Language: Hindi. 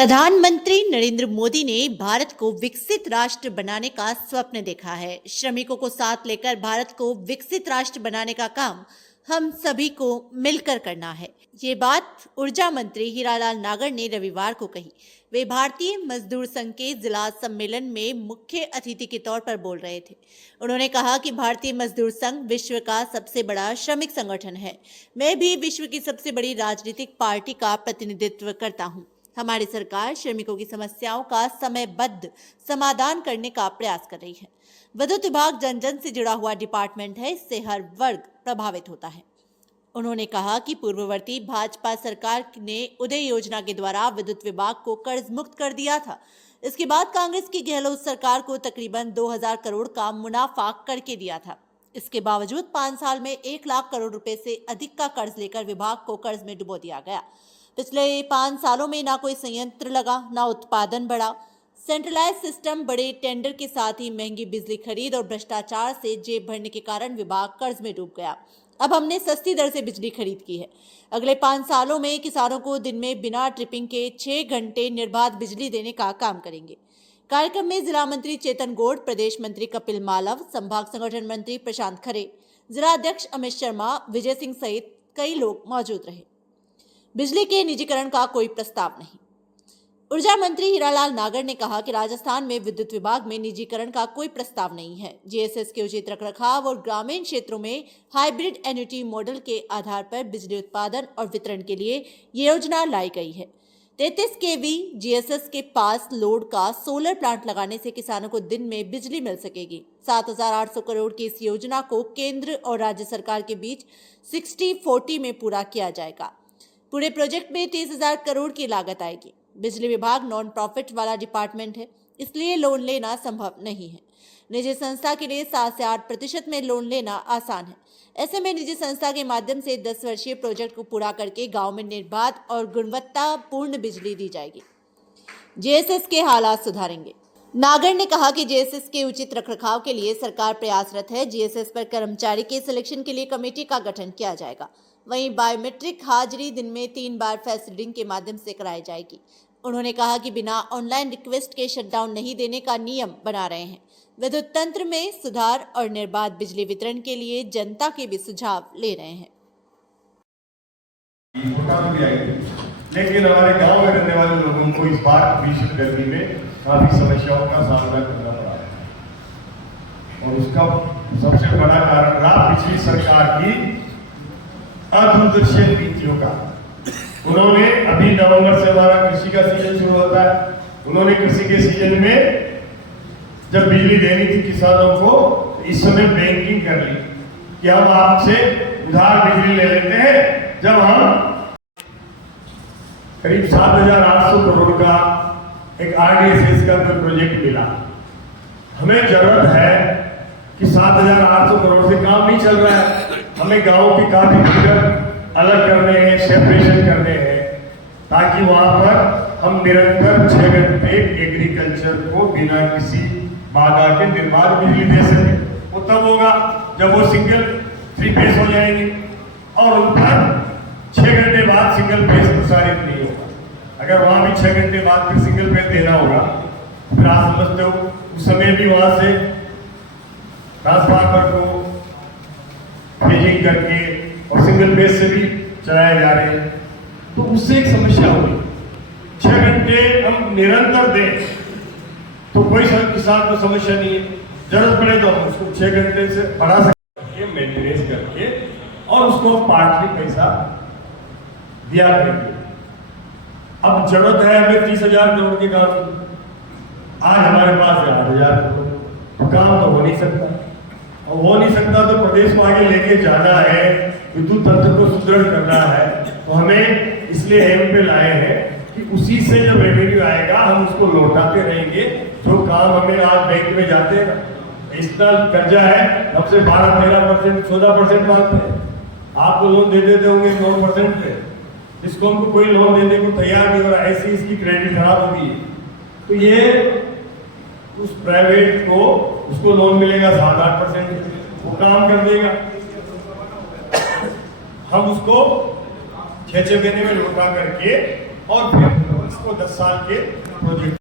प्रधानमंत्री नरेंद्र मोदी ने भारत को विकसित राष्ट्र बनाने का स्वप्न देखा है। श्रमिकों को साथ लेकर भारत को विकसित राष्ट्र बनाने का काम हम सभी को मिलकर करना है। ये बात ऊर्जा मंत्री हीरालाल नागर ने रविवार को कही। वे भारतीय मजदूर संघ के जिला सम्मेलन में मुख्य अतिथि के तौर पर बोल रहे थे। उन्होंने कहा कि भारतीय मजदूर संघ विश्व का सबसे बड़ा श्रमिक संगठन है। मैं भी विश्व की सबसे बड़ी राजनीतिक पार्टी का प्रतिनिधित्व करता हूँ। हमारी सरकार श्रमिकों की समस्याओं का समयबद्ध समाधान करने का प्रयास कर रही है। विद्युत विभाग जन जन से जुड़ा हुआ डिपार्टमेंट है, इससे हर वर्ग प्रभावित होता है। उन्होंने कहा कि पूर्ववर्ती भाजपा सरकार ने उदय योजना के द्वारा विद्युत विभाग को कर्ज मुक्त कर दिया था। इसके बाद कांग्रेस की गहलोत सरकार को तकरीबन 2000 करोड़ का मुनाफा करके दिया था। इसके बावजूद 5 साल में 1 लाख करोड़ रुपए से अधिक का कर्ज लेकर विभाग को कर्ज में डुबो दिया गया। पिछले 5 सालों में ना कोई संयंत्र लगा, ना उत्पादन बढ़ा। सेंट्रलाइज सिस्टम, बड़े टेंडर के साथ ही महंगी बिजली खरीद और भ्रष्टाचार से जेब भरने के कारण विभाग कर्ज में डूब गया। अब हमने सस्ती दर से बिजली खरीद की है। अगले 5 सालों में किसानों को दिन में बिना ट्रिपिंग के 6 घंटे निर्बाध बिजली देने का काम करेंगे। कार्यक्रम में जिला मंत्री चेतन गौड़, प्रदेश मंत्री कपिल मालव, संभाग संगठन मंत्री प्रशांत खरे, जिला अध्यक्ष अमित शर्मा, विजय सिंह सहित कई लोग मौजूद रहे। बिजली के निजीकरण का कोई प्रस्ताव नहीं। ऊर्जा मंत्री हीरालाल नागर ने कहा कि राजस्थान में विद्युत विभाग में निजीकरण का कोई प्रस्ताव नहीं है। जीएसएस के उचित रखरखाव और ग्रामीण क्षेत्रों में हाइब्रिड एन्युटी मॉडल के आधार पर बिजली उत्पादन और वितरण के लिए ये योजना लाई गई है। 33 केवी जीएसएस के पास लोड का सोलर प्लांट लगाने से किसानों को दिन में बिजली मिल सकेगी। 7800 करोड़ की इस योजना को केंद्र और राज्य सरकार के बीच 60-40 में पूरा किया जाएगा। पूरे प्रोजेक्ट में 30,000 करोड़ की लागत आएगी। बिजली विभाग नॉन प्रॉफिट वाला डिपार्टमेंट है, इसलिए लोन लेना संभव नहीं है। निजी संस्था के लिए 7 से 8% में लोन लेना आसान है। ऐसे में निजी संस्था के माध्यम से 10 वर्षीय प्रोजेक्ट को पूरा करके गांव में निर्बाध और गुणवत्तापूर्ण बिजली दी जाएगी। जीएसएस के हालात सुधारेंगे। नागर ने कहा कि जीएसएस के उचित रखरखाव के लिए सरकार प्रयासरत है। जीएसएस पर कर्मचारी के सिलेक्शन के लिए कमेटी का गठन किया जाएगा। वहीं बायोमेट्रिक हाजिरी दिन में 3 बार फेस रीडिंग के माध्यम से कराई जाएगी। उन्होंने कहा कि बिना ऑनलाइन रिक्वेस्ट के शटडाउन नहीं देने का नियम बना रहे हैं। विद्युत तंत्र में सुधार और निर्बाध बिजली वितरण के लिए जनता के भी सुझाव ले रहे हैं। लेकिन हमारे गांव में रहने वाले लोगों को इस बार भीषण गर्मी में काफी समस्याओं का सामना करना पड़ा है और उसका सबसे बड़ा कारण रहा पिछली सरकार की अदूरदर्शी नीतियों का। उन्होंने अभी नवंबर से हमारा कृषि का सीजन शुरू होता है। उन्होंने कृषि के सीजन में जब बिजली देनी थी किसानों को, इस समय बैंकिंग कर ली कि हम आपसे उधार बिजली ले लेते हैं। जब हम करीब 7,800 करोड़ का एक आरडीएसएस का प्रोजेक्ट मिला, हमें जरूरत है कि 7,800 करोड़ से काम नहीं चल रहा है। हमें गाँव की काफी फिगर अलग करने हैं, सेपरेशन करने हैं, ताकि वहां पर हम निरंतर 6 घंटे एग्रीकल्चर को बिना किसी बाधा के निर्बाध बिजली दे सके। वो तब होगा जब वो सिंगल 3 फेज हो जाएंगे और उन पर 6 घंटे बाद सिंगल फेज प्रसारित नहीं होगा। अगर वहां भी 6 घंटे बाद फिर सिंगल फेज देना होगा, फिर आप समझते हो उस समय भी वहां से ट्रांसफार्मर को फेजिंग करके और सिंगल फेज से भी चलाए जा रहे हैं, तो उससे एक समस्या होगी। 6 घंटे हम निरंतर दें तो कोई किसान को समस्या नहीं है। जरूरत पड़े तो हम उसको 6 घंटे से बढ़ा सकते हैं, मेंटेनेंस करके, और उसको पार्टली पैसा दिया करेंगे। अब जरूरत है हमें 30,000 करोड़ के काम की। आज हमारे पास है 8,000 करोड़, तो काम तो हो नहीं सकता, और हो नहीं सकता तो प्रदेश को आगे लेके जाना है, विद्युत तंत्र को सुदृढ़ करना है। तो हमें इसलिए हेम पे लाए हैं कि उसी से जब रेवेन्यू आएगा हम उसको लौटाते रहेंगे। जो काम हमें आज बैंक में जाते हैं, इतना कर्जा है, हमसे 12-13%, 14% मांगते हैं। आपको लोन दे देते होंगे 9% पे, इसको हमको कोई लोन देने को तैयार नहीं हो रहा, ऐसी इसकी क्रेडिट खराब होगी। तो ये उस प्राइवेट को उसको लोन मिलेगा 7-8%, वो काम कर देगा, हम उसको 6 महीने में लौटा करके और फिर को 10 साल के प्रोजेक्ट